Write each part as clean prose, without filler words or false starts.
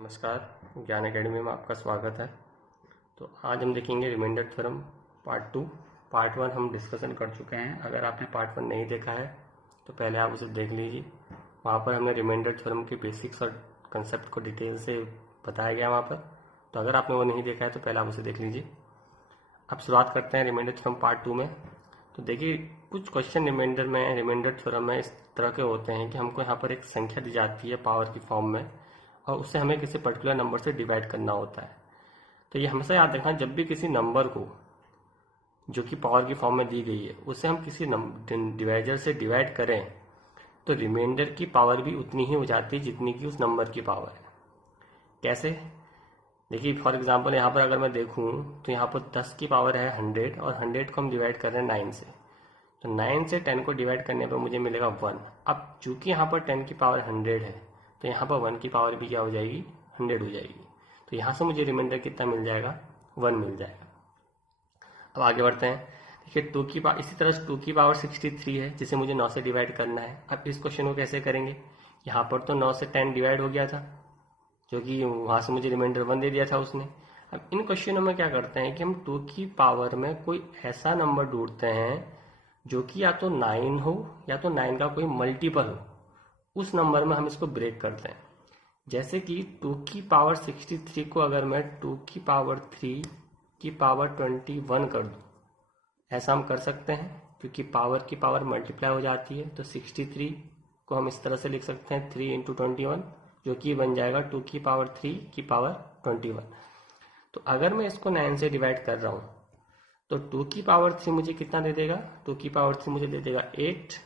नमस्कार, ज्ञान एकेडमी में आपका स्वागत है। तो आज हम देखेंगे रिमाइंडर थ्योरम पार्ट 2। पार्ट 1 हम डिस्कशन कर चुके हैं। अगर आपने पार्ट 1 नहीं देखा है तो पहले आप उसे देख लीजिए। वहाँ पर हमने रिमाइंडर थ्योरम के बेसिक्स और कंसेप्ट को डिटेल से बताया गया वहाँ पर। तो अगर आपने वो नहीं देखा है तो पहले आप उसे देख लीजिए। अब शुरुआत करते हैं रिमाइंडर थ्योरम पार्ट 2 में। तो देखिए, कुछ क्वेश्चन रिमाइंडर थ्योरम में इस तरह के होते हैं कि हमको यहाँ पर एक संख्या दी जाती है पावर की फॉर्म में, और उससे हमें किसी पर्टिकुलर नंबर से डिवाइड करना होता है। तो ये हमेशा याद रखना, जब भी किसी नंबर को जो कि पावर की फॉर्म में दी गई है उसे हम किसी डिवाइजर से डिवाइड करें तो रिमाइंडर की पावर भी उतनी ही हो जाती है जितनी की उस नंबर की पावर है। कैसे? देखिए, फॉर एग्जांपल यहाँ पर अगर मैं देखूँ तो यहाँ पर 10 की पावर है 100 और 100 को हम डिवाइड कर रहे हैं 9 से। तो 9 से 10 को डिवाइड करने पर मुझे मिलेगा 1। अब चूंकि यहाँ पर 10 की पावर 100 है तो यहाँ पर 1 की पावर भी क्या हो जाएगी, 100 हो जाएगी। तो यहाँ से मुझे रिमाइंडर कितना मिल जाएगा, 1 मिल जाएगा। अब आगे बढ़ते हैं। देखिए, इसी तरह 2 की पावर 63 है जिसे मुझे 9 से डिवाइड करना है। अब इस क्वेश्चन को कैसे करेंगे? यहाँ पर तो 9 से 10 डिवाइड हो गया था, जो कि वहाँ से मुझे रिमाइंडर 1 दे दिया था उसने। अब इन क्वेश्चनों में क्या करते हैं कि हम 2 की पावर में कोई ऐसा नंबर ढूंढते हैं जो कि या तो 9 हो या तो 9 का कोई मल्टीपल हो। उस नंबर में हम इसको ब्रेक करते हैं। जैसे कि 2 की पावर 63 को अगर मैं 2 की पावर 3 की पावर 21 कर दूं, ऐसा हम कर सकते हैं क्योंकि पावर की पावर मल्टीप्लाई हो जाती है। तो 63 को हम इस तरह से लिख सकते हैं 3 इंटू 21, जो कि बन जाएगा 2 की पावर 3 की पावर 21। तो अगर मैं इसको 9 से डिवाइड कर रहा हूं तो 2 की पावर 3 मुझे कितना दे देगा? 2 की पावर 3 मुझे दे देगा 8।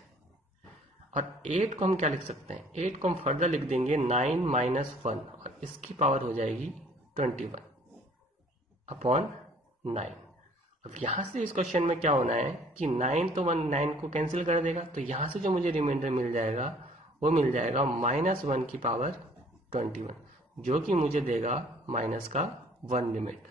और 8 को हम क्या लिख सकते हैं? 8 को हम फर्दर लिख देंगे 9 माइनस 1 और इसकी पावर हो जाएगी 21 अपॉन 9। अब यहाँ से इस क्वेश्चन में क्या होना है कि 9 तो 9 को कैंसिल कर देगा, तो यहाँ से जो मुझे रिमाइंडर मिल जाएगा वो मिल जाएगा -1 की पावर 21, जो कि मुझे देगा माइनस का 1 लिमिट।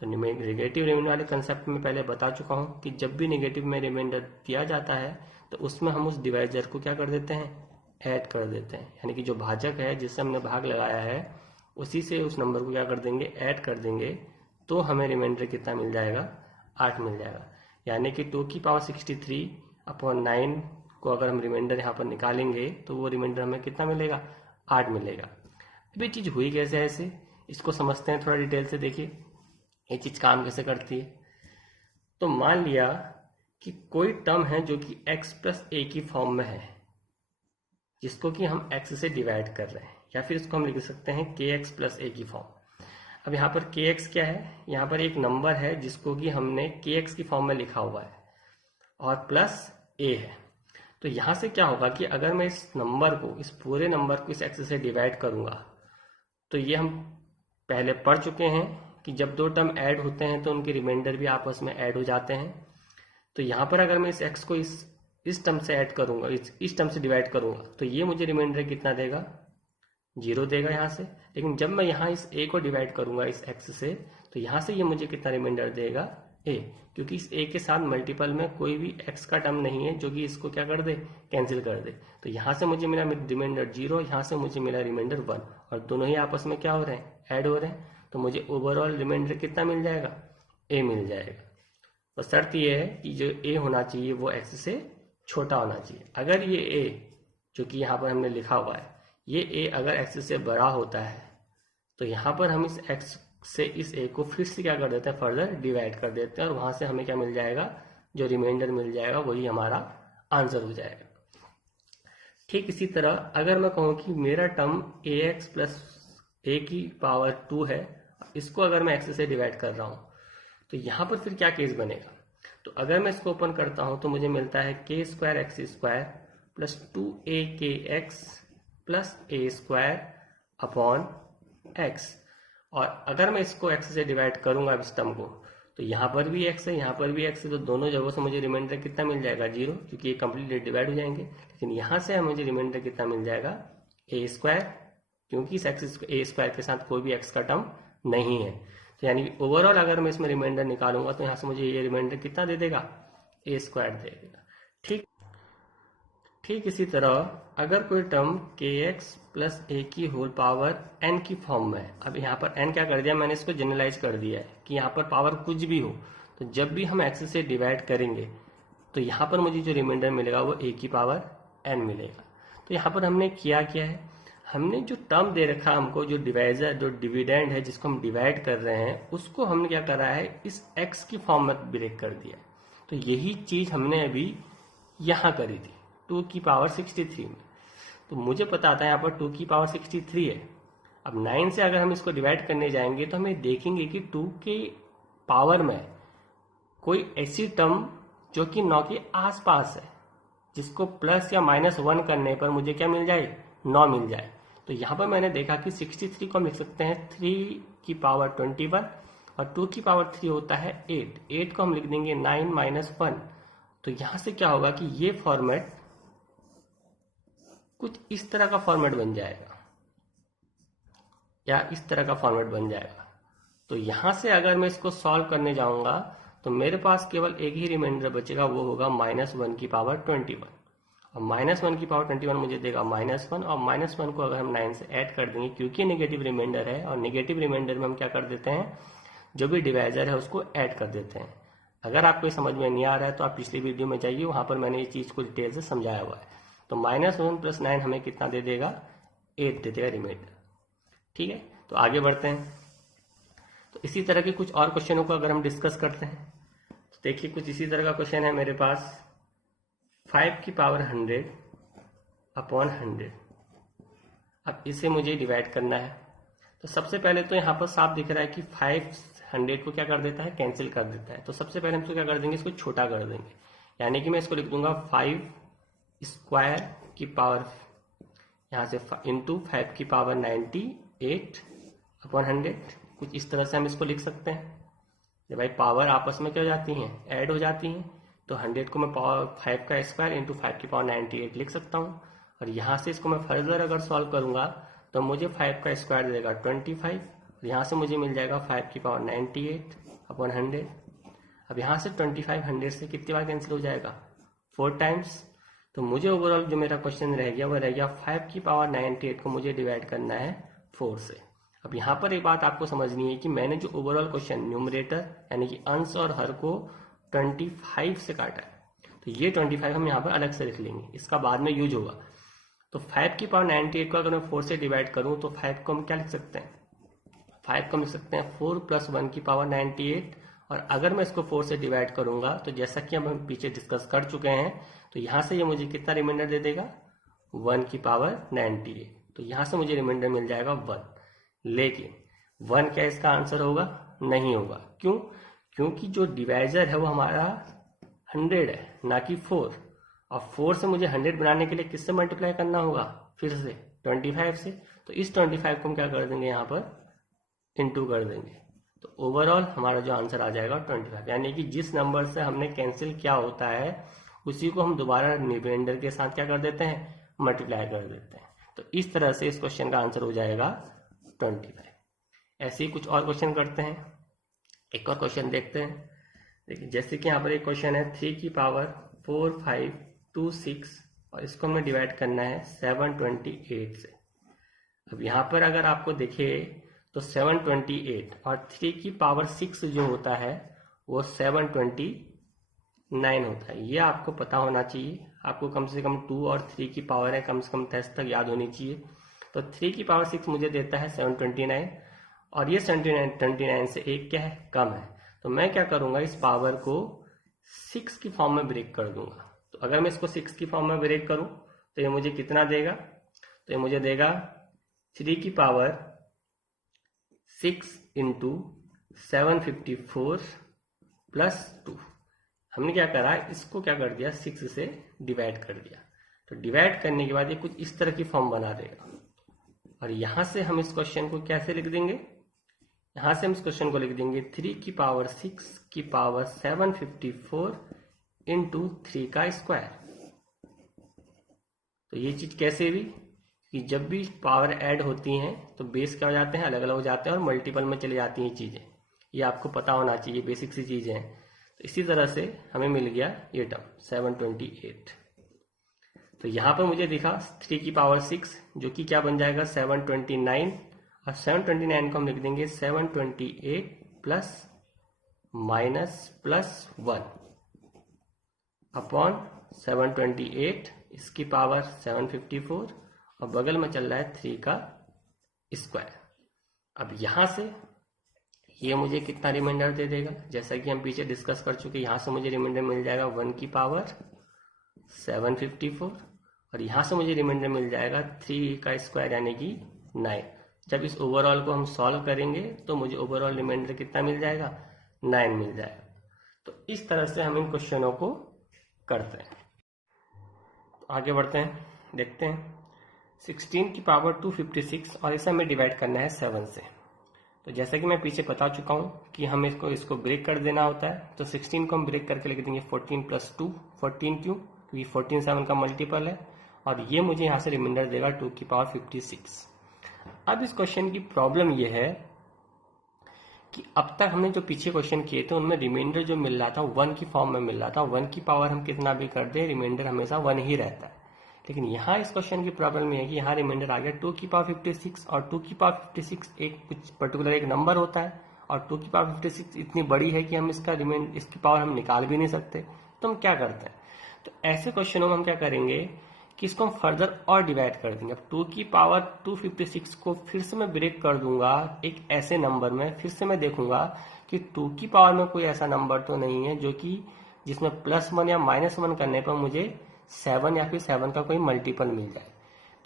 तो नेगेटिव रिमाइंडर वाले कंसेप्ट में पहले बता चुका हूँ कि जब भी नेगेटिव में रिमाइंडर दिया जाता है तो उसमें हम उस डिवाइजर को क्या कर देते हैं, ऐड कर देते हैं। यानी कि जो भाजक है जिससे हमने भाग लगाया है उसी से उस नंबर को क्या कर देंगे, ऐड कर देंगे। तो हमें रिमाइंडर कितना मिल जाएगा, 8 मिल जाएगा। यानी कि 2 की पावर 63 अपॉन 9 को अगर हम रिमाइंडर यहाँ पर निकालेंगे तो वो रिमाइंडर हमें कितना मिलेगा, 8 मिलेगा। अब ये चीज़ हुई कैसे ऐसे, इसको समझते हैं थोड़ा डिटेल से। देखिए ये चीज़ काम कैसे करती है। तो मान लिया कि कोई टर्म है जो कि x प्लस ए की फॉर्म में है, जिसको कि हम x से डिवाइड कर रहे हैं, या फिर इसको हम लिख सकते हैं kx प्लस ए की फॉर्म। अब यहाँ पर kx क्या है? यहाँ पर एक नंबर है जिसको कि हमने kx की फॉर्म में लिखा हुआ है और प्लस a है। तो यहाँ से क्या होगा कि अगर मैं इस नंबर को, इस पूरे नंबर को इस x से डिवाइड करूंगा, तो ये हम पहले पढ़ चुके हैं कि जब दो टर्म ऐड होते हैं तो उनके रिमाइंडर भी आपस में ऐड हो जाते हैं। तो यहाँ पर अगर मैं इस x को इस टर्म से ऐड करूंगा, इस टर्म से डिवाइड करूंगा, तो ये मुझे रिमाइंडर कितना देगा, 0 देगा यहाँ से। लेकिन जब मैं यहाँ इस a को डिवाइड करूंगा इस x से, तो यहाँ से ये मुझे कितना रिमाइंडर देगा, a, क्योंकि इस a के साथ मल्टीपल में कोई भी x का टर्म नहीं है जो कि इसको क्या कर दे, कैंसिल कर दे। तो यहाँ से मुझे मिला रिमाइंडर 0, यहाँ से मुझे मिला रिमाइंडर 1, और दोनों ही आपस में क्या हो रहे हैं, ऐड हो रहे हैं। तो मुझे ओवरऑल रिमाइंडर कितना मिल जाएगा, a मिल जाएगा। तो शर्त ये है कि जो a होना चाहिए वो x से छोटा होना चाहिए। अगर ये a जो कि यहाँ पर हमने लिखा हुआ है, ये a अगर x से बड़ा होता है तो यहाँ पर हम इस x से इस a को फिर से क्या कर देते हैं, फर्दर डिवाइड कर देते हैं, और वहां से हमें क्या मिल जाएगा, जो रिमाइंडर मिल जाएगा वही हमारा आंसर हो जाएगा। ठीक इसी तरह अगर मैं कहूँ कि मेरा टर्म ax प्लस a की पावर 2 है, इसको अगर मैं x से डिवाइड कर रहा हूँ, तो यहाँ पर फिर क्या केस बनेगा। तो अगर मैं इसको ओपन करता हूँ तो मुझे मिलता है k² plus 2akx plus a² upon x। और अगर मैं इसको x से डिवाइड करूंगा इस टर्म को, तो यहाँ पर भी x है, यहाँ पर भी x है, तो दोनों जगहों से मुझे रिमाइंडर कितना मिल जाएगा, 0, क्योंकि ये कंप्लीटली डिवाइड हो जाएंगे। लेकिन यहाँ से मुझे रिमाइंडर कितना मिल जाएगा, a², क्योंकि इस a² के साथ कोई भी x का टर्म नहीं है। तो यानी ओवरऑल अगर मैं इसमें रिमाइंडर निकालूंगा तो यहाँ से मुझे ये रिमाइंडर कितना दे देगा, a² दे देगा। ठीक इसी तरह अगर कोई टर्म kx प्लस a की होल पावर n की फॉर्म में है, अब यहाँ पर n क्या कर दिया, मैंने इसको जनरलाइज कर दिया है कि यहाँ पर पावर कुछ भी हो, तो जब भी हम x से डिवाइड करेंगे तो यहाँ पर मुझे जो रिमाइंडर मिलेगा वो a की पावर n मिलेगा। तो यहाँ पर हमने किया क्या है, हमने जो टर्म दे रखा हमको, जो डिवाइजर जो डिविडेंड है जिसको हम डिवाइड कर रहे हैं, उसको हमने क्या करा है, इस x की फॉर्म में ब्रेक कर दिया। तो यही चीज हमने अभी यहाँ करी थी 2 की पावर 63 में। तो मुझे पता था यहाँ पर 2 की पावर 63 है। अब 9 से अगर हम इसको डिवाइड करने जाएंगे तो हमें देखेंगे कि 2 के पावर में कोई ऐसी टर्म जो कि 9 के आसपास है, जिसको प्लस या -1 करने पर मुझे क्या मिल जाए, 9 मिल जाए। तो यहाँ पर मैंने देखा कि 63 को हम लिख सकते हैं 3 की पावर 21 और 2 की पावर 3 होता है 8। 8 को हम लिख देंगे 9 - 1। तो यहाँ से क्या होगा कि ये फॉर्मेट कुछ इस तरह का फॉर्मेट बन जाएगा या इस तरह का फॉर्मेट बन जाएगा। तो यहाँ से अगर मैं इसको सॉल्व करने जाऊंगा तो मेरे पास केवल एक ही रिमाइंडर बचेगा, वो होगा -1 की पावर 21। और -1 की पावर 21 मुझे देगा -1, और -1 को अगर हम 9 से ऐड कर देंगे, क्योंकि नेगेटिव रिमाइंडर है और नेगेटिव रिमाइंडर में हम क्या कर देते हैं, जो भी डिवाइजर है उसको ऐड कर देते हैं। अगर आपको समझ में नहीं आ रहा है तो आप पिछली वीडियो में जाइए, वहां पर मैंने ये चीज को डिटेल से समझाया हुआ है। तो -1 + 9 हमें कितना दे देगा, 8 दे देगा रिमाइंडर। ठीक है, तो आगे बढ़ते हैं। तो इसी तरह के कुछ और क्वेश्चनों को अगर हम डिस्कस करते हैं तो देखिए कुछ इसी तरह का क्वेश्चन है मेरे पास, 5 की पावर 100/100। अब इसे मुझे डिवाइड करना है। तो सबसे पहले तो यहाँ पर साफ दिख रहा है कि 500 को क्या कर देता है, कैंसिल कर देता है। तो सबसे पहले हम इसको क्या कर देंगे, इसको छोटा कर देंगे। यानी कि मैं इसको लिख दूंगा 5 स्क्वायर की पावर, यहाँ से इंटू 5 की पावर 98/100। कुछ इस तरह से हम इसको लिख सकते हैं। जब भाई पावर आपस में क्या हो जाती हैं, ऐड हो जाती हैं, तो 100 को मैं पावर 5 का स्क्वायर इंटू 5 की पावर 98 लिख सकता हूँ। और यहाँ से इसको मैं फर्दर अगर सॉल्व करूंगा तो मुझे 5 का स्क्वायर देगा 25, और यहाँ से मुझे मिल जाएगा 5 की पावर 98/100। अब यहाँ से 25 100 से कितनी बार कैंसिल हो जाएगा, 4 टाइम्स। तो मुझे ओवरऑल जो मेरा क्वेश्चन रह गया वो रह गया 5 की पावर 98 को मुझे डिवाइड करना है 4 से। अब यहाँ पर एक बात आपको समझनी है कि मैंने जो ओवरऑल क्वेश्चन न्यूमरेटर यानी कि अंश और हर को 25 से काटा है, तो ये 25 हम यहाँ पर अलग से लिख लेंगे, इसका बाद में यूज होगा। तो 5 की पावर 98 को अगर मैं 4 से डिवाइड करूँ तो 5 को हम क्या लिख सकते हैं, 5 को हम लिख सकते हैं 4 + 1 की पावर 98। और अगर मैं इसको 4 से डिवाइड करूंगा तो जैसा कि हम पीछे डिस्कस कर चुके हैं, तो यहाँ से ये मुझे कितना रिमाइंडर दे देगा, 1 की पावर 98। तो यहाँ से मुझे रिमाइंडर मिल जाएगा 1। लेकिन 1 क्या इसका आंसर होगा, नहीं होगा। क्यों, क्योंकि जो डिवाइजर है वो हमारा 100 है ना कि 4, और 4 से मुझे 100 बनाने के लिए किससे मल्टीप्लाई करना होगा, फिर से 25 से। तो इस 25 को हम क्या कर देंगे, यहाँ पर इंटू कर देंगे। तो ओवरऑल हमारा जो आंसर आ जाएगा 25, यानी कि जिस नंबर से हमने कैंसिल किया होता है उसी को हम दोबारा रिमाइंडर के साथ क्या कर देते हैं, मल्टीप्लाई कर देते हैं। तो इस तरह से इस क्वेश्चन का आंसर हो जाएगा 25। ऐसे ही कुछ और क्वेश्चन करते हैं, एक और क्वेश्चन देखते हैं। देखिए जैसे कि यहाँ पर एक क्वेश्चन है 3 की पावर 4 5 2 6, और इसको हमें डिवाइड करना है 728 से। अब यहाँ पर अगर आपको देखे तो 728 और 3 की पावर 6 जो होता है वो 729 होता है। ये आपको पता होना चाहिए, आपको कम से कम 2 और 3 की पावर है कम से कम 10 तक याद होनी चाहिए। तो 3 की पावर 6 मुझे देता है 729, और ये 729 से एक क्या है, कम है। तो मैं क्या करूंगा, इस पावर को 6 की फॉर्म में ब्रेक कर दूंगा। तो अगर मैं इसको 6 की फॉर्म में ब्रेक करूं तो ये मुझे कितना देगा, तो ये मुझे देगा 3 की पावर 6 इंटू 754 + 2। हमने क्या करा, इसको क्या कर दिया, 6 से डिवाइड कर दिया। तो डिवाइड करने के बाद ये कुछ इस तरह की फॉर्म बना देगा। और यहां से हम इस क्वेश्चन को कैसे लिख देंगे, यहां से हम इस क्वेश्चन को लिख देंगे 3 की पावर 6 की पावर 754 इंटू 3 का स्क्वायर। तो ये चीज कैसे भी कि जब भी पावर ऐड होती हैं तो बेस क्या हो जाते हैं, अलग अलग हो जाते हैं और मल्टीपल में चली जाती हैं चीजें। ये आपको पता होना चाहिए, बेसिक सी चीजें हैं। तो इसी तरह से हमें मिल गया ये टर्म 728। तो तो यहाँ पर मुझे दिखा 3 की पावर 6 जो कि क्या बन जाएगा 729, और 729 को हम लिख देंगे 728 प्लस माइनस प्लस 1 अपॉन 728, इसकी पावर 754, और बगल में चल रहा है 3 का स्क्वायर। अब यहां से ये मुझे कितना रिमाइंडर दे देगा, जैसा कि हम पीछे डिस्कस कर चुके, यहां से मुझे रिमाइंडर मिल जाएगा 1 की पावर 754, और यहां से मुझे रिमाइंडर मिल जाएगा 3 का स्क्वायर यानी कि 9। जब इस ओवरऑल को हम सॉल्व करेंगे तो मुझे ओवरऑल रिमाइंडर कितना मिल जाएगा, 9 मिल जाएगा। तो इस तरह से हम इन क्वेश्चनों को करते हैं। तो आगे बढ़ते हैं, देखते हैं 16 की पावर 256, और इसे हमें डिवाइड करना है 7 से। तो जैसा कि मैं पीछे बता चुका हूं कि हमें इसको ब्रेक कर देना होता है, तो 16 को हम ब्रेक करके लिख देंगे 14 प्लस 2। 14 क्यों, क्योंकि 14 7 का मल्टीपल है, और ये मुझे यहाँ से रिमाइंडर देगा 2 की पावर 56। अब इस क्वेश्चन की प्रॉब्लम ये है कि अब तक हमने जो पीछे क्वेश्चन किए थे उनमें रिमाइंडर जो मिल रहा था 1 की फॉर्म में मिल रहा था। 1 की पावर हम कितना भी कर दे, रिमाइंडर हमेशा 1 ही रहता है। लेकिन यहाँ इस क्वेश्चन की प्रॉब्लम ये है कि यहाँ रिमाइंडर आ गया 2 की पावर 56, और 2 की पावर 56 एक कुछ पर्टिकुलर एक नंबर होता है, और 2 की पावर 56 इतनी बड़ी है कि हम इसकी पावर हम निकाल भी नहीं सकते। तो हम क्या करते हैं, तो ऐसे क्वेश्चनों में हम क्या करेंगे कि इसको हम फर्दर और डिवाइड कर देंगे। अब 2 की पावर 256 को फिर से मैं ब्रेक कर दूंगा एक ऐसे नंबर में, फिर से मैं देखूंगा कि 2 की पावर में कोई ऐसा नंबर तो नहीं है जो कि जिसमें +1 या -1 करने पर मुझे 7 या फिर 7 का कोई मल्टीपल मिल जाए।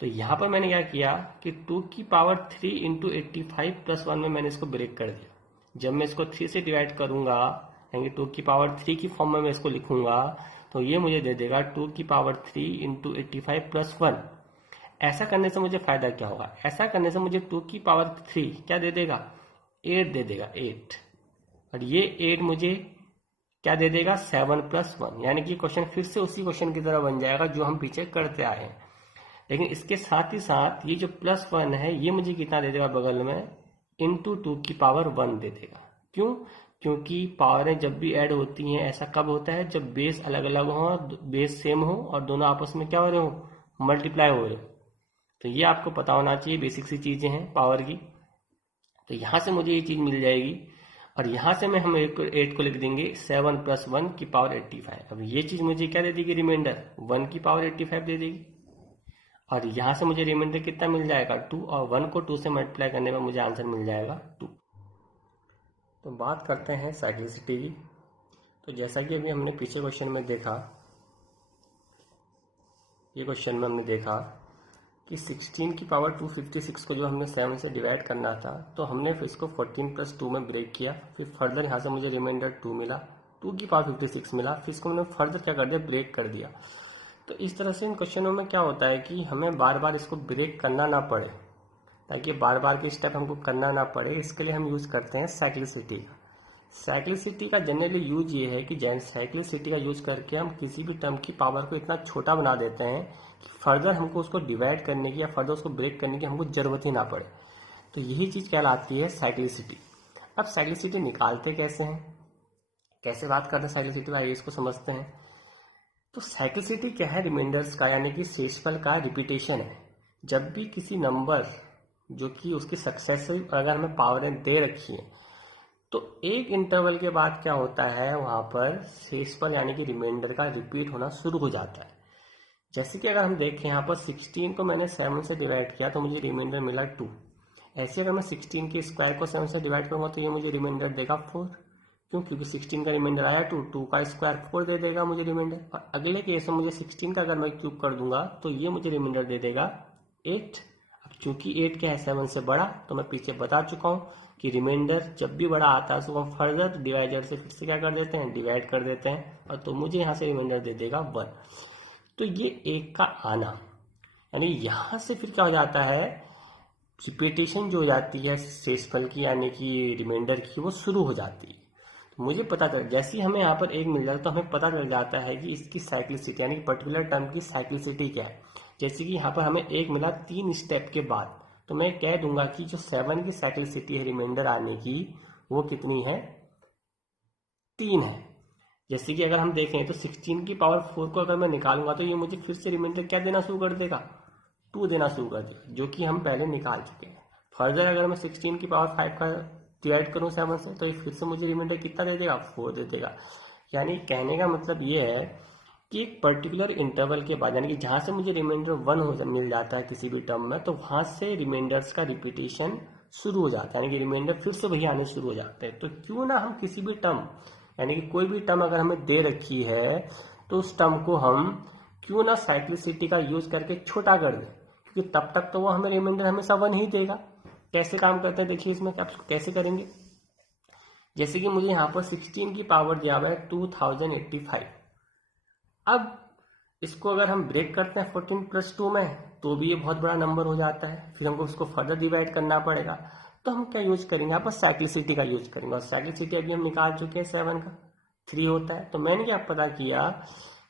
तो यहाँ पर मैंने क्या किया कि 2 की पावर 3 इंटू 85 प्लस 1 में मैंने इसको ब्रेक कर दिया। जब मैं इसको 3 से डिवाइड करूंगा, यानी 2 की पावर 3 की फॉर्म में मैं इसको लिखूंगा, तो ये मुझे दे देगा 2 की पावर 3 इंटू 85 प्लस 1। ऐसा करने से मुझे फायदा क्या होगा, ऐसा करने से मुझे 2 की पावर 3 क्या दे देगा, 8 दे देगा, 8। और ये 8 मुझे क्या दे देगा, 7 प्लस 1, यानी कि क्वेश्चन फिर से उसी क्वेश्चन की तरह बन जाएगा जो हम पीछे करते आए हैं। लेकिन इसके साथ ही साथ ये जो +1 है ये मुझे कितना दे देगा बगल में, इंटू 2 की पावर 1 दे देगा। क्यों, क्योंकि पावरें जब भी ऐड होती हैं ऐसा कब होता है, जब बेस अलग अलग हो और बेस सेम हो और दोनों आपस में क्या हो रहे हो, मल्टीप्लाई हो रहे हो। तो ये आपको पता होना चाहिए, बेसिक सी चीजें हैं पावर की। तो यहां से मुझे ये चीज मिल जाएगी, और यहां से हम 8 को लिख देंगे 7 प्लस 1 की पावर 85। अब ये चीज मुझे क्या दे देगी, रिमाइंडर 1 की पावर 85 दे देगी। और यहां से मुझे रिमाइंडर कितना मिल जाएगा, 2, और 1 को 2 से मल्टीप्लाई करने में मुझे आंसर मिल जाएगा 2। तो बात करते हैं साइक्लिसिटी की। तो जैसा कि अभी हमने पीछे क्वेश्चन में देखा, ये क्वेश्चन में हमने देखा कि 16 की पावर 256 को जो हमने 7 से डिवाइड करना था, तो हमने फिर इसको 14 प्लस 2 में ब्रेक किया। फिर फर्दर यहाँ से मुझे रिमाइंडर 2 मिला, 2 की पावर 56 मिला, फिर इसको मैंने फर्दर क्या कर दिया, ब्रेक कर दिया। तो इस तरह से इन क्वेश्चनों में क्या होता है कि हमें बार बार इसको ब्रेक करना ना पड़े, ताकि बार बार के स्टेप हमको करना ना पड़े, इसके लिए हम यूज करते हैं साइक्लिसिटी का। साइक्लिसिटी का जनरली यूज ये है कि साइक्लिसिटी का यूज करके हम किसी भी टर्म की पावर को इतना छोटा बना देते हैं कि फर्दर हमको उसको डिवाइड करने की या फर्दर उसको ब्रेक करने की हमको जरूरत ही ना पड़े। तो यही चीज कहलाती है साइक्लिसिटी। अब साइक्लिसिटी निकालते कैसे हैं, कैसे बात करते हैं साइक्लिसिटी, आइए इसको समझते हैं। तो साइक्लिसिटी क्या है, रिमाइंडर्स का यानी कि शेषफल का रिपीटेशन है। जब भी किसी नंबर जो कि उसकी सक्सेसिव अगर हमें पावरें दे रखी है, तो एक इंटरवल के बाद क्या होता है, वहां पर शेषफल यानी कि रिमाइंडर का रिपीट होना शुरू हो जाता है। जैसे कि अगर हम देखें यहाँ पर 16 को मैंने 7 से डिवाइड किया तो मुझे रिमाइंडर मिला 2। ऐसे अगर मैं 16 के स्क्वायर को 7 से डिवाइड करूंगा तो ये मुझे रिमाइंडर देगा 4। क्यों, क्योंकि 16 का रिमाइंडर आया 2, 2 का स्क्वायर 4 दे देगा मुझे रिमाइंडर। और अगले केस में मुझे 16 का अगर मैं क्यूब कर दूंगा तो ये मुझे रिमाइंडर दे देगा 8। अब चूंकि 8 क्या है, 7 से बड़ा, तो मैं पीछे बता चुका हूँ कि रिमाइंडर जब भी बड़ा आता है उसको हम फर्दर डिवाइडर से फिर से क्या कर देते हैं, डिवाइड कर देते हैं, और तो मुझे यहाँ से रिमाइंडर दे देगा 1। तो ये 1 का आना, यानी यहां से फिर क्या हो जाता है, रिपीटेशन जो हो जाती है शेषफल की यानी कि रिमाइंडर की, वो शुरू हो जाती है। तो मुझे पता चल, जैसे ही हमें यहाँ पर 1 मिल जाता है तो हमें पता चल जाता है कि इसकी साइक्लिसिटी यानी कि पर्टिकुलर टर्म की साइक्लिसिटी क्या है। जैसे कि यहाँ पर हमें 1 मिला 3 स्टेप के बाद, तो मैं कह दूंगा कि जो 7 की साइक्लिसिटी है रिमाइंडर आने की, वो कितनी है, 3 है। जैसे कि अगर हम देखें तो 16 की पावर 4 को अगर मैं निकालूंगा तो ये मुझे फिर से रिमाइंडर क्या देना शुरू कर देगा, 2 देना शुरू कर देगा, जो कि हम पहले निकाल चुके हैं। फर्दर अगर मैं 16 की पावर 5 का डिवाइड करूँ 7 से तो ये फिर से मुझे रिमाइंडर कितना दे देगा, 4 दे देगा। यानी कहने का मतलब ये है कि एक पर्टिकुलर इंटरवल के बाद, यानी कि जहाँ से मुझे रिमाइंडर 1 मिल जाता है किसी भी टर्म में, तो वहाँ से रिमाइंडर्स का रिपीटेशन शुरू हो जाता है, यानी कि रिमाइंडर फिर से वही आने शुरू हो जाते हैं। तो क्यों ना हम किसी भी टर्म, यानी कि कोई भी टर्म अगर हमें दे रखी है तो उस टर्म को हम क्यों ना साइक्लिसिटी का यूज करके छोटा कर दें, क्योंकि तब तक तो वो हमें रिमाइंडर हमेशा 1 ही देगा। कैसे काम करते हैं देखिए, इसमें आप कैसे करेंगे। जैसे कि मुझे यहाँ पर 16 की पावर दिया हुआ है 2085। अब इसको अगर हम ब्रेक करते हैं 14 + 2 में तो भी ये बहुत बड़ा नंबर हो जाता है, फिर हमको उसको फर्दर डिवाइड करना पड़ेगा। तो हम क्या यूज करेंगे, यहाँ पर साइक्लिसिटी का यूज करेंगे, और साइक्लिसिटी अभी हम निकाल चुके हैं 7 का 3 होता है। तो मैंने क्या पता किया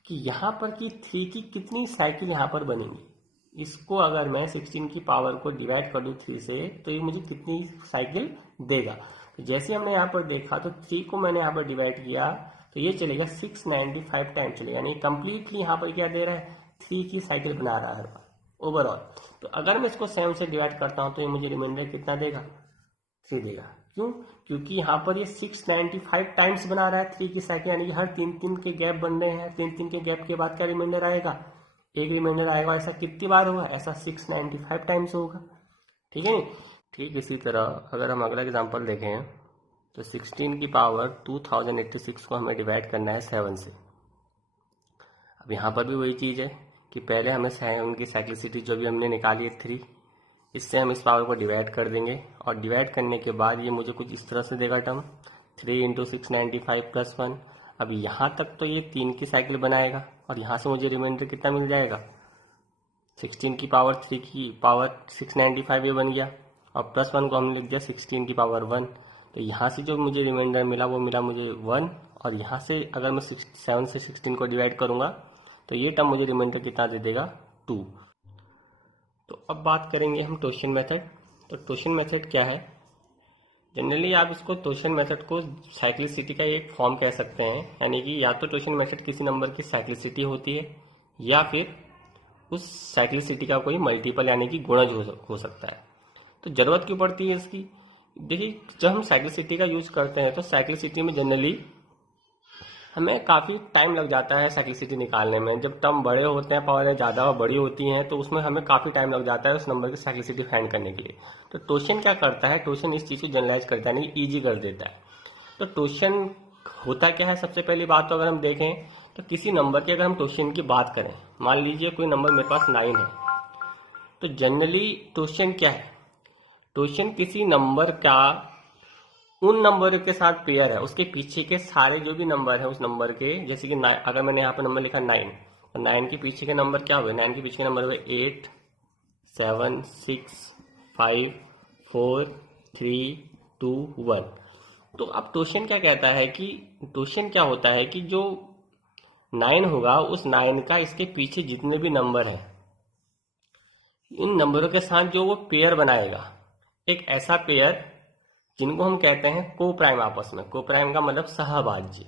कि यहाँ पर की 3 की कितनी साइकिल यहाँ पर बनेंगी। इसको अगर मैं 16 की पावर को डिवाइड कर दूं 3 से तो ये मुझे कितनी साइकिल देगा। तो जैसे हमने यहाँ पर देखा तो 3 को मैंने यहाँ पर डिवाइड किया तो ये चलेगा 695 टाइम चलेगा, यानी कंप्लीटली यहाँ पर क्या दे रहा है, 3 की साइकिल बना रहा है ओवरऑल। तो अगर मैं इसको 7 से डिवाइड करता हूँ तो ये मुझे रिमाइंडर कितना देगा, 3 देगा। क्यों, क्योंकि यहाँ पर ये 695 टाइम्स बना रहा है 3 की साइकिल, यानी कि हर 3-3 के गैप बन रहे हैं, 3-3 के गैप के बाद क्या रिमाइंडर आएगा, एक रिमाइंडर आएगा। ऐसा कितनी बार होगा, ऐसा 695 टाइम्स होगा, ठीक है। ठीक इसी तरह अगर हम अगला एग्जांपल देखें तो 16 की पावर 2086 को हमें डिवाइड करना है 7 से। अब यहाँ पर भी वही चीज़ है कि पहले हमें 7 की साइक्लिसिटी जो भी हमने निकाली है 3, इससे हम इस पावर को डिवाइड कर देंगे, और डिवाइड करने के बाद ये मुझे कुछ इस तरह से देगा टर्म 3 × 695 + 1। अब यहाँ तक तो ये 3 की साइकिल बनाएगा, और यहाँ से मुझे रिमाइंडर कितना मिल जाएगा, 16 की पावर 3 की पावर 695 ये बन गया, और +1 को हमने लिख दिया 16 की पावर 1। तो यहाँ से जो मुझे रिमाइंडर मिला वो मिला मुझे 1, और यहाँ से अगर मैं 7 से 16 को डिवाइड करूँगा तो ये टर्म मुझे रिमाइंडर कितना दे देगा, 2। तो अब बात करेंगे हम टोशन मेथड। तो टोशन मेथड क्या है, जनरली आप इसको टोशन मेथड को साइक्लिसिटी का एक फॉर्म कह सकते हैं, यानी कि या तो टोशन मेथड किसी नंबर की साइक्लिसिटी होती है या फिर उस साइक्लिसिटी का कोई मल्टीपल यानी कि गुणज हो सकता है। तो जरूरत क्यों पड़ती है इसकी, देखिए जब हम साइक्लिसिटी का यूज करते हैं तो साइक्लिसिटी में जनरली हमें काफ़ी टाइम लग जाता है साइक्लिसिटी निकालने में। जब टर्म बड़े होते हैं, पावर ज़्यादा और बड़ी होती हैं, तो उसमें हमें काफ़ी टाइम लग जाता है उस नंबर की साइक्लिसिटी फाइंड करने के लिए। तो टोशन क्या करता है, टोशन इस चीज़ को जनरलाइज करता है, यानी ईजी कर देता है। तो टोशन होता क्या है, सबसे पहली बात तो अगर हम देखें तो किसी नंबर की अगर हम टोशन की बात करें, मान लीजिए कोई नंबर मेरे पास 9 है, तो जनरली टोशन क्या है, टोशन किसी नंबर का उन नंबरों के साथ पेयर है, उसके पीछे के सारे जो भी नंबर है उस नंबर के, जैसे कि अगर मैंने यहाँ पर नंबर लिखा 9, तो 9 के पीछे के नंबर क्या हुए, 9 के पीछे के नंबर हुए 8 7 6 5 4 3 2 1। तो अब टोशन क्या कहता है कि टोशन क्या होता है कि जो 9 होगा उस 9 का इसके पीछे जितने भी नंबर हैं इन नंबरों के साथ जो वो पेयर बनाएगा, एक ऐसा पेयर जिनको हम कहते हैं को प्राइम आपस में। को प्राइम का मतलब सहभाज्य,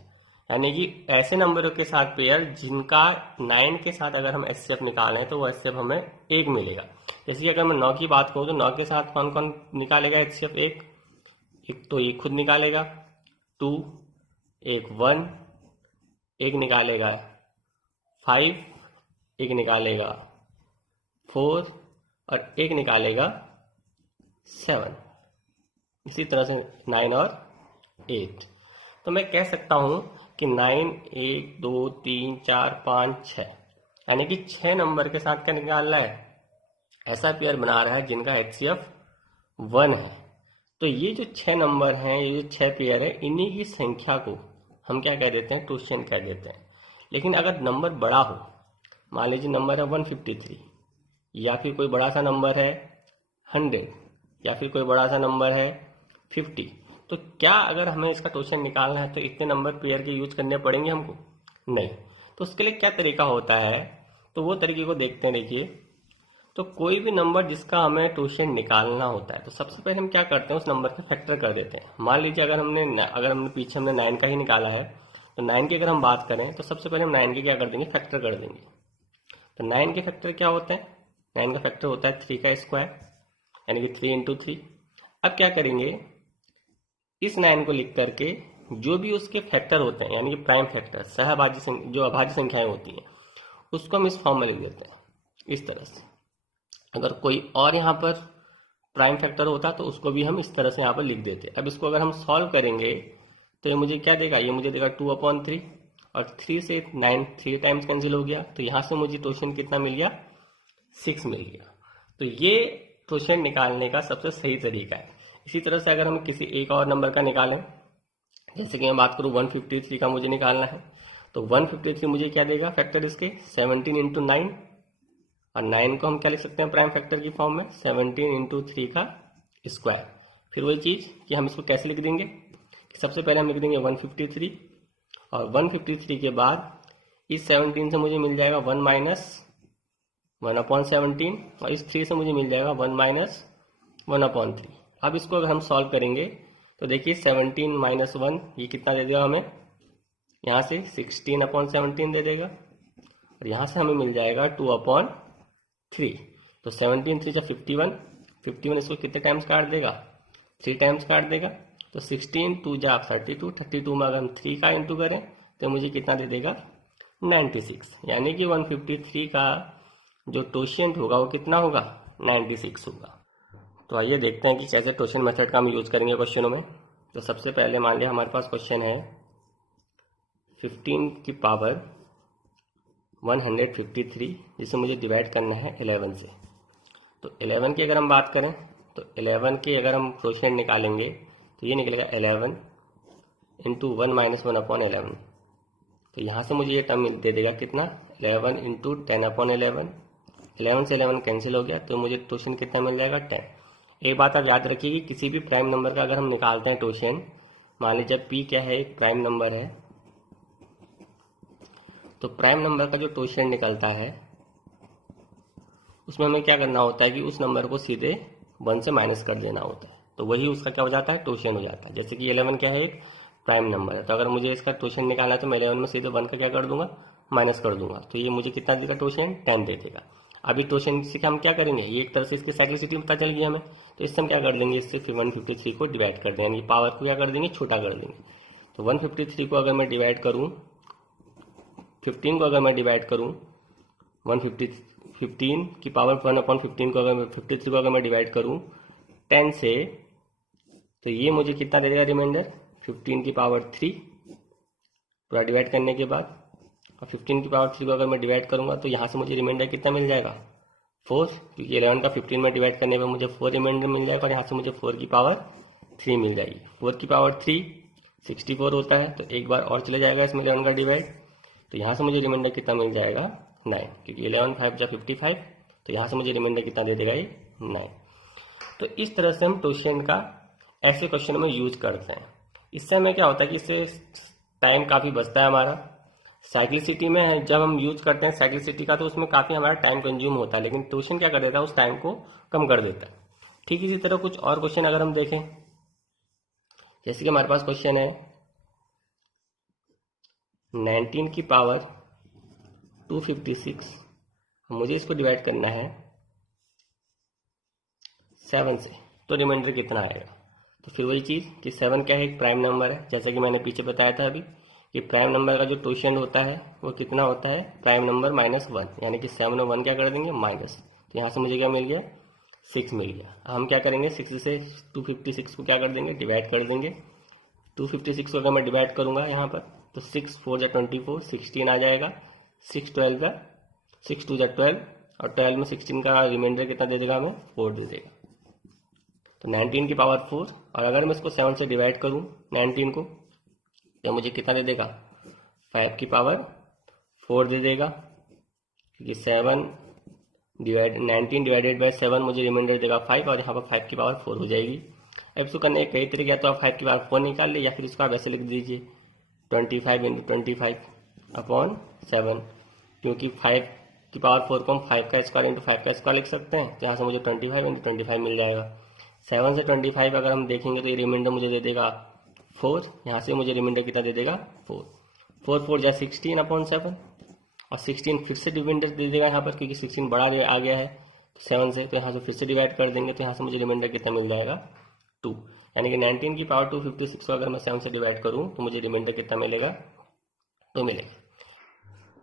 यानी कि ऐसे नंबरों के साथ पेयर जिनका 9 के साथ अगर हम एचसीएफ निकालें तो वो एचसीएफ हमें 1 मिलेगा। जैसे कि अगर मैं 9 की बात करूं तो 9 के साथ कौन कौन निकालेगा एचसीएफ, एक तो ये खुद निकालेगा 2, एक 1, एक निकालेगा 5, एक निकालेगा 4 और एक निकालेगा 7। इसी तरह से 9 और 8। तो मैं कह सकता हूं कि 9 1 2 3 4 5 6, यानी कि 6 नंबर के साथ क्या निकालना है, ऐसा पेयर बना रहा है जिनका एचसीएफ 1 है। तो ये जो 6 नंबर हैं, ये जो 6 पेयर है, इन्हीं की संख्या को हम क्या कह देते हैं, टोशन कह देते हैं। लेकिन अगर नंबर बड़ा हो, मान लीजिए नंबर है 153, या फिर कोई बड़ा सा नंबर है 100, या फिर कोई बड़ा सा नंबर है 50, तो क्या अगर हमें इसका टोशन निकालना है तो इतने नंबर पेयर के यूज करने पड़ेंगे हमको? नहीं। तो उसके लिए क्या तरीका होता है, तो वो तरीके को देखते हैं। देखिए, तो कोई भी नंबर जिसका हमें टोशन निकालना होता है तो सबसे पहले हम क्या करते हैं, उस नंबर के फैक्टर कर देते हैं। मान लीजिए अगर हमने पीछे हमने 9 का ही निकाला है, तो 9 की अगर हम बात करें तो सबसे पहले हम 9 के क्या कर देंगे, फैक्टर कर देंगे। तो 9 के फैक्टर क्या होते हैं, 9 का फैक्टर होता है 3 का स्क्वायर, यानी कि 3 इंटू 3। अब क्या करेंगे, इस 9 को लिख करके जो भी उसके फैक्टर होते हैं यानी कि प्राइम फैक्टर, सहभाज्य जो अभाज्य संख्याएं होती हैं, उसको हम इस फॉर्म में लिख देते हैं इस तरह से। अगर कोई और यहाँ पर प्राइम फैक्टर होता तो उसको भी हम इस तरह से यहाँ पर लिख देते। अब इसको अगर हम सॉल्व करेंगे तो ये मुझे क्या देगा, ये मुझे देगा 2/3 और 3 से 9 3 टाइम्स कैंसिल हो गया, तो यहाँ से मुझे टोशन कितना मिल गया, 6 मिल गया। तो ये टोशन निकालने का सबसे सही तरीका है। इसी तरह से अगर हम किसी एक और नंबर का निकालें, जैसे कि मैं बात करूँ 153 का मुझे निकालना है, तो 153 मुझे क्या देगा फैक्टर इसके, 17 इंटू 9, और 9 को हम क्या लिख सकते हैं प्राइम फैक्टर की फॉर्म में, 17 इंटू 3 का स्क्वायर। फिर वही चीज़ कि हम इसको कैसे लिख देंगे, सबसे पहले हम लिख देंगे 153, और 153 के बाद इस 17 से मुझे मिल जाएगा 1 माइनस 1/17, और इस 3 से मुझे मिल जाएगा 1 माइनस 1/3। अब इसको अगर हम सॉल्व करेंगे तो देखिए 17 माइनस 1 ये कितना दे देगा हमें, यहाँ से 16/17 दे देगा, और यहाँ से हमें मिल जाएगा 2/3। तो 17 3 जा 51 इसको कितने टाइम्स काट देगा, 3 टाइम्स काट देगा। तो 16 2 जा 32, 32 में अगर हम 3 का इंटू करें तो मुझे कितना दे देगा, 96। यानी कि 153 का जो टोशेंट होगा वो कितना होगा, 96 होगा। तो आइए देखते हैं कि कैसे टोशन मेथड का हम यूज करेंगे क्वेश्चनों में। तो सबसे पहले मान लिया हमारे पास क्वेश्चन है 15 की पावर 153, जिसे मुझे डिवाइड करना है 11 से। तो 11 की अगर हम बात करें तो 11 के अगर हम टोशन निकालेंगे तो ये निकलेगा 11 इंटू 1 माइनस 1/11। तो यहाँ से मुझे ये टर्म दे देगा कितना, 11 इंटू 10/11। 11 से 11 कैंसिल हो गया, तो मुझे टोशन कितना मिल जाएगा, 10। एक बात आप याद रखिए कि किसी भी प्राइम नंबर का अगर हम निकालते हैं टोशन, मान लीजिए पी क्या है, एक प्राइम नंबर है, तो प्राइम नंबर का जो टोशन निकलता है उसमें हमें क्या करना होता है कि उस नंबर को सीधे 1 से माइनस कर देना होता है, तो वही उसका क्या हो जाता है, टोशन हो जाता है। जैसे कि 11 क्या है, एक प्राइम नंबर है, तो अगर मुझे इसका टोशन निकालना है तो मैं 11 में सीधे 1 का क्या कर दूंगा, माइनस कर दूंगा, तो ये मुझे कितना देगा टोशन, 10 दे देगा। अभी टोशन से हम क्या करेंगे, ये एक तरह से इसकी साइक्लिसिटी पता चल गई हमें, तो इससे हम क्या कर देंगे, इससे 153 को डिवाइड कर देंगे, यानी पावर को क्या कर देंगे, छोटा कर देंगे। तो 153 को अगर मैं डिवाइड करूँ, 15 को अगर मैं डिवाइड करूँ 15 की पावर 1/15 को अगर मैं 53 को अगर मैं डिवाइड करूँ 10 से, तो ये मुझे कितना दे देगा रिमाइंडर, 15 की पावर 3 पूरा डिवाइड करने के बाद, और 15 की पावर 3 को अगर मैं डिवाइड करूंगा तो यहाँ से मुझे रिमाइंडर कितना मिल जाएगा, 4, क्योंकि 11 का 15 में डिवाइड करने पर मुझे 4 रिमाइंडर मिल जाएगा, और यहाँ से मुझे 4 की पावर 3 मिल जाएगी। 4 की पावर 3 64 होता है, तो एक बार और चले जाएगा इसमें 11 का डिवाइड, तो यहाँ से मुझे रिमाइंडर कितना मिल जाएगा, 9, क्योंकि 11 5 जा 55, तो यहाँ से मुझे रिमाइंडर कितना दे देगा, ये 9। तो इस तरह से हम टोशन का ऐसे क्वेश्चन में यूज करते हैं। इससे हमें क्या होता है कि इससे टाइम काफ़ी बचता है हमारा। साइक्लिसिटी में जब हम यूज करते हैं साइक्लिसिटी का, तो उसमें काफ़ी हमारा टाइम कंज्यूम होता है, लेकिन टोशन क्या कर देता है, उस टाइम को कम कर देता है। ठीक इसी तरह कुछ और क्वेश्चन अगर हम देखें, जैसे कि हमारे पास क्वेश्चन है 19 की पावर 256, मुझे इसको डिवाइड करना है 7 से, तो रिमाइंडर कितना आएगा। तो फिर वही चीज़ कि 7 क्या है, एक प्राइम नंबर है, जैसा कि मैंने पीछे बताया था अभी कि प्राइम नंबर का जो टोशन होता है वो कितना होता है, प्राइम नंबर -1, यानी कि 7 और 1 क्या कर देंगे, माइनस। तो यहाँ से मुझे क्या मिल गया, 6 मिल गया। हम क्या करेंगे, 6 से 256 को क्या कर देंगे, डिवाइड कर देंगे। 256 को अगर मैं डिवाइड करूँगा यहाँ पर, तो 6 4 जा 24, 16 आ जाएगा, 6 2 जा 12, और 12 में 16 का रिमाइंडर कितना दे देगा, हमें 4 दे देगा। तो 19 की पावर 4, और अगर मैं इसको 7 से डिवाइड करूँ 19 को, तो मुझे कितना दे देगा, 5 की पावर 4 दे देगा, क्योंकि 19 डिवाइडेड बाय 7 मुझे रिमाइंडर देगा 5, और यहाँ पर 5 की पावर 4 हो जाएगी। अब इसको करने के कई तरीके, या तो आप 5 की पावर 4 निकाल ले, या फिर इसको आप ऐसे लिख दीजिए 25 × 25/7, क्योंकि 5 की पावर 4 को हम 5 का स्क्वायर इंटू 5 का स्क्वायर लिख सकते हैं, तो यहाँ से मुझे 25 × 25 मिल जाएगा। 7 से 25 अगर हम देखेंगे तो ये रिमाइंडर मुझे दे देगा 4, यहाँ से मुझे रिमाइंडर कितना दे देगा, 4। 4 4 जा 16/7 और 16 फिर से रिमाइंडर दे देगा यहाँ पर, क्योंकि 16 बड़ा आ गया है 7 से, तो यहाँ से फिर से डिवाइड कर देंगे, तो यहाँ से मुझे रिमाइंडर कितना मिल जाएगा 2। यानी कि 19 की पावर 256 को अगर मैं 7 से डिवाइड करूँ तो मुझे रिमाइंडर कितना मिलेगा 2 मिलेगा।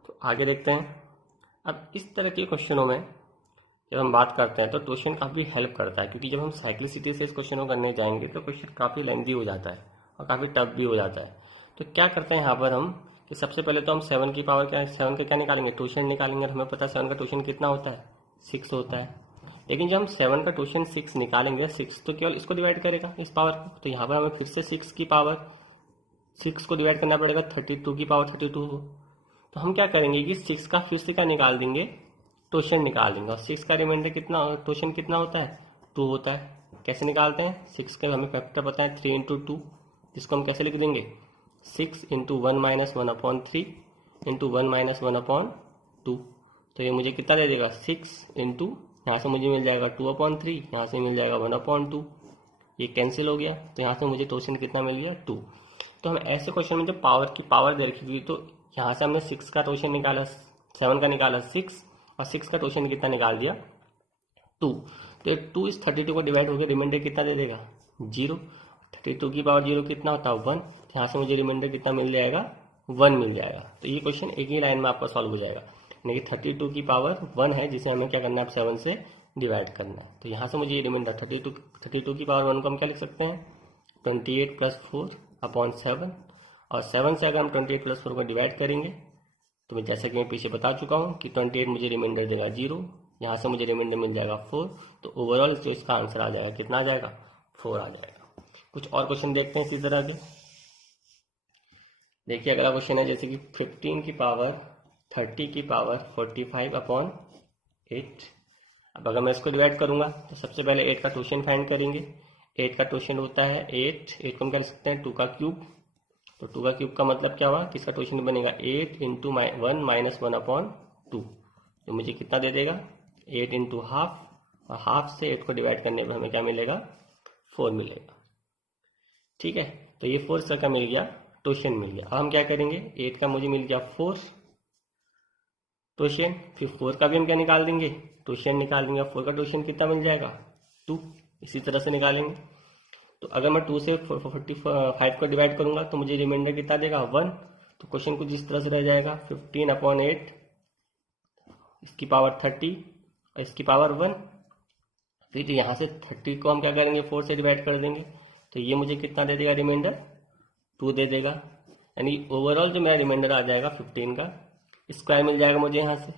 तो आगे देखते हैं। अब इस तरह के क्वेश्चनों में जब हम बात करते हैं तो ट्यूशन काफ़ी हेल्प करता है, क्योंकि जब हम साइक्लिसिटी से इस क्वेश्चन को करने जाएंगे तो क्वेश्चन काफ़ी लेंथी हो जाता है और काफ़ी टफ भी हो जाता है। तो क्या करते हैं यहाँ पर हम कि सबसे पहले तो हम 7 की पावर क्या है, 7 का क्या निकालेंगे, ट्यूशन निकालेंगे। हमें पता है 7 का ट्यूशन कितना होता है 6 होता है। लेकिन जब हम 7 का ट्यूशन 6 निकालेंगे, 6 तो केवल इसको डिवाइड करेगा इस पावर को, तो यहाँ पर हमें फिर से 6 की पावर 6 को डिवाइड करना पड़ेगा 32 की पावर 32 को। तो हम क्या करेंगे कि 6 का फिर से क्या निकाल देंगे, ट्यूशन निकाल देंगे। और 6 का रिमाइंडर कितना, ट्यूशन कितना होता है 2 होता है। कैसे निकालते हैं, 6 का हमें फैक्टर पता है 3 × 2, जिसको हम कैसे लिख देंगे 6 × 1 - 1/3 × 1 - 1/2। तो ये मुझे कितना दे देगा 6 × यहाँ से मुझे मिल जाएगा 2/3, यहाँ से मिल जाएगा 1/2। ये कैंसिल हो गया, तो यहाँ से मुझे ट्यूशन कितना मिल गया 2। तो हम ऐसे क्वेश्चन में जब पावर की पावर दे रखी थी, तो यहाँ से हमने 6 का ट्यूशन निकाला, 7 का निकाला 6 और 6 का ट्यूशन कितना निकाल दिया 2। तो 2 इस 32 को डिवाइड होकर रिमाइंडर कितना दे देगा 0। 32 की पावर 0 कितना होता है 1, तो यहाँ से मुझे रिमाइंडर कितना मिल जाएगा 1 मिल जाएगा। तो ये क्वेश्चन एक ही लाइन में आपका सॉल्व हो जाएगा। यानी कि 32 की पावर 1 है, जिसे हमें क्या करना है 7 से डिवाइड करना है। तो यहाँ से मुझे ये रिमाइंडर 32 की पावर 1 को हम क्या लिख सकते हैं 28 + 4/7। और 7 से अगर हम 28 + 4 को डिवाइड करेंगे तो मैं जैसा कि मैं पीछे बता चुका हूँ कि 28 मुझे रिमाइंडर देगा 0, यहाँ से मुझे रिमाइंडर मिल जाएगा 4। तो ओवरऑल जो इसका आंसर आ जाएगा कितना आ जाएगा 4 आ जाएगा। कुछ और क्वेश्चन देखते हैं इसी तरह के। देखिए अगला क्वेश्चन है जैसे कि 15 की पावर 30 की पावर 45/8। अब अगर मैं इसको डिवाइड करूंगा तो सबसे पहले 8 का ट्यूशन फाइंड करेंगे। 8 का ट्यूशन होता है 8 को हम कर सकते हैं 2 का क्यूब। तो 2 का क्यूब का मतलब क्या हुआ, किसका ट्यूशन बनेगा 8 × 1 - 1/2। तो मुझे कितना दे देगा 8 × हाफ, और हाफ से 8 को डिवाइड करने पर हमें क्या मिलेगा 4 मिलेगा। ठीक है, तो ये 4 से क्या मिल गया ट्यूशन मिल गया। अब हम क्या करेंगे 8 का मुझे मिल गया 4 ट्यूशन, फिर 4 का भी हम क्या निकाल देंगे ट्यूशन निकालेंगे। 4 का ट्यूशन कितना मिल जाएगा 2, इसी तरह से निकालेंगे। तो अगर मैं 2 से 45 को डिवाइड करूंगा तो मुझे रिमाइंडर कितना देगा 1। तो क्वेश्चन कुछ इस तरह से रह जाएगा 15/8 इसकी पावर 30 और इसकी पावर 1। फिर यहाँ से 30 को हम क्या करेंगे 4 से डिवाइड कर देंगे, तो ये मुझे कितना दे देगा रिमाइंडर 2 दे देगा। यानी ओवरऑल जो मेरा रिमाइंडर आ जाएगा 15 का स्क्वायर मिल जाएगा मुझे यहाँ से।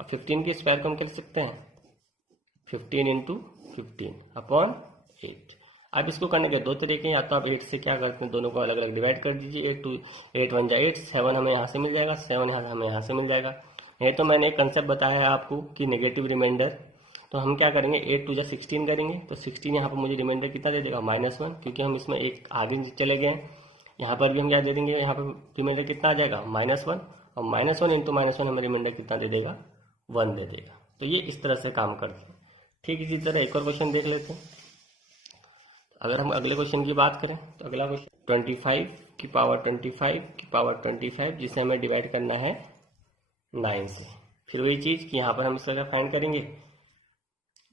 और 15 के स्क्वायर को हम कर सकते हैं 15 × 15/8। अब इसको करने के 2 तरीके हैं, या तो आप 8 से क्या करते हैं दोनों को अलग अलग डिवाइड कर दीजिए। 8 1 जा 8, 7 हमें यहाँ से मिल जाएगा, 7 हमें यहाँ से मिल जाएगा। ये तो मैंने एक कंसेप्ट बताया है आपको कि नेगेटिव रिमाइंडर। तो हम क्या करेंगे 8 2 जा 16 करेंगे, तो 16 यहाँ पर मुझे रिमाइंडर कितना दे देगा -1, क्योंकि हम इसमें एक आगे चले गए हैं। यहाँ पर भी हम क्या दे देंगे, यहाँ पर रिमाइंडर कितना आ जाएगा -1, और -1 × -1 हमें रिमाइंडर कितना दे देगा 1 दे देगा। तो ये इस तरह से काम करते हैं। ठीक इसी तरह एक और क्वेश्चन देख लेते हैं। अगर हम अगले क्वेश्चन की बात करें तो अगला क्वेश्चन 25 की पावर 25 जिसे हमें डिवाइड करना है 9 से। फिर वही चीज़ कि यहाँ पर हम इसका क्या फाइंड करेंगे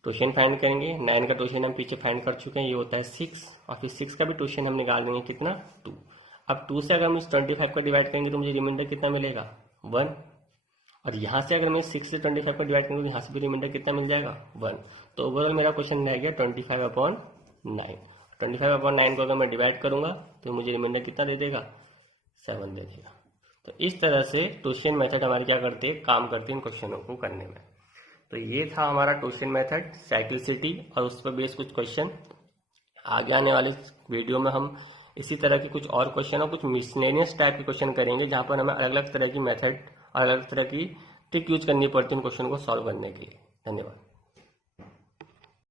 ट्यूशन फाइंड करेंगे। 9 का ट्यूशन हम पीछे फाइंड कर चुके हैं, ये होता है 6, और फिर 6 का भी ट्यूशन हम निकाल देंगे कितना 2। अब 2 से अगर हम इस 25 को डिवाइड करेंगे तो मुझे रिमाइंडर कितना मिलेगा 1, और यहाँ से अगर मैं 6 से 25 को डिवाइड करूँगा तो यहाँ से भी रिमाइंडर कितना मिल जाएगा 1। तो ओवरऑल मेरा क्वेश्चन रह गया 25/9। 25/9 को अगर मैं डिवाइड करूँगा तो मुझे रिमाइंडर कितना दे देगा 7 दे देगा। तो इस तरह से ट्यूशन मेथड हमारे क्या करते हैं काम करते हैं इन क्वेश्चनों को करने में। तो ये था हमारा ट्यूशन मेथड साइक्लिसिटी, और उस पर बेस्ड कुछ क्वेश्चन। आगे आने वाले वीडियो में हम इसी तरह के कुछ और क्वेश्चन और कुछ मिसलेनियस टाइप के क्वेश्चन करेंगे, जहाँ पर हमें अलग अलग तरह की मेथड और अलग तरह की ट्रिक यूज करनी पड़ती है उन क्वेश्चन को सॉल्व करने के लिए। धन्यवाद।